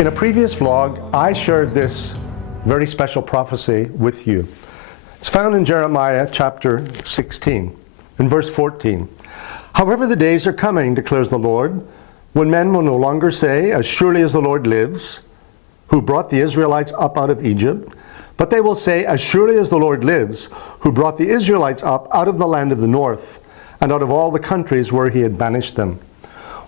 In a previous vlog, I shared this very special prophecy with you. It's found in Jeremiah chapter 16, in verse 14. However, the days are coming, declares the Lord, when men will no longer say, as surely as the Lord lives, who brought the Israelites up out of Egypt, but they will say, as surely as the Lord lives, who brought the Israelites up out of the land of the north, and out of all the countries where he had banished them.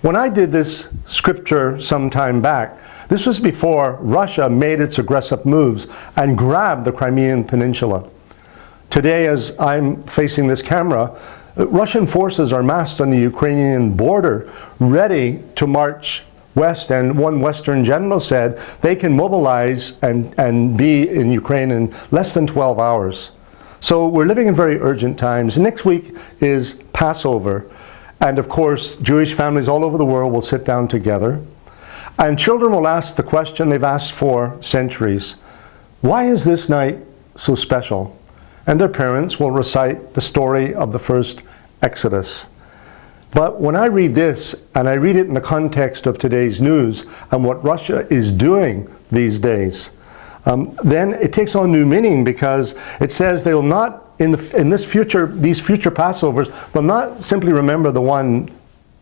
When I did this scripture some time back, this was before Russia made its aggressive moves and grabbed the Crimean Peninsula. Today, as I'm facing this camera, Russian forces are massed on the Ukrainian border, ready to march west, and one Western general said they can mobilize and be in Ukraine in less than 12 hours. So we're living in very urgent times. Next week is Passover, and of course, Jewish families all over the world will sit down together. And children will ask the question they've asked for centuries: why is this night so special? And their parents will recite the story of the first Exodus. But when I read this, and I read it in the context of today's news and what Russia is doing these days, then it takes on new meaning, because it says they will not, these future Passovers, they'll not simply remember the one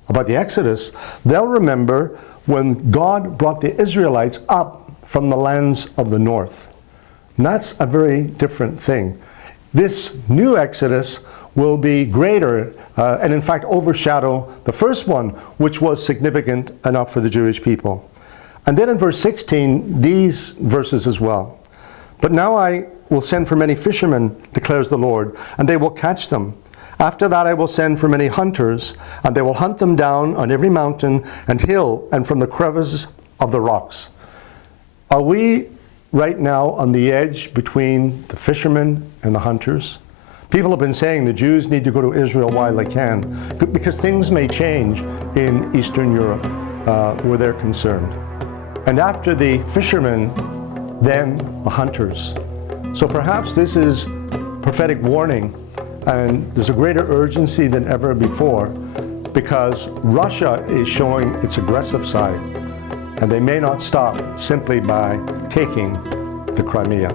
about the Exodus. They'll remember when God brought the Israelites up from the lands of the north. And that's a very different thing. This new Exodus will be greater and in fact overshadow the first one, which was significant enough for the Jewish people. And then in verse 16, these verses as well. But now I will send for many fishermen, declares the Lord, and they will catch them. After that I will send for many hunters, and they will hunt them down on every mountain and hill and from the crevices of the rocks. Are we right now on the edge between the fishermen and the hunters? People have been saying the Jews need to go to Israel while they can, because things may change in Eastern Europe where they're concerned. And after the fishermen, then the hunters. So perhaps this is prophetic warning, and there's a greater urgency than ever before, because Russia is showing its aggressive side, and they may not stop simply by taking the Crimea.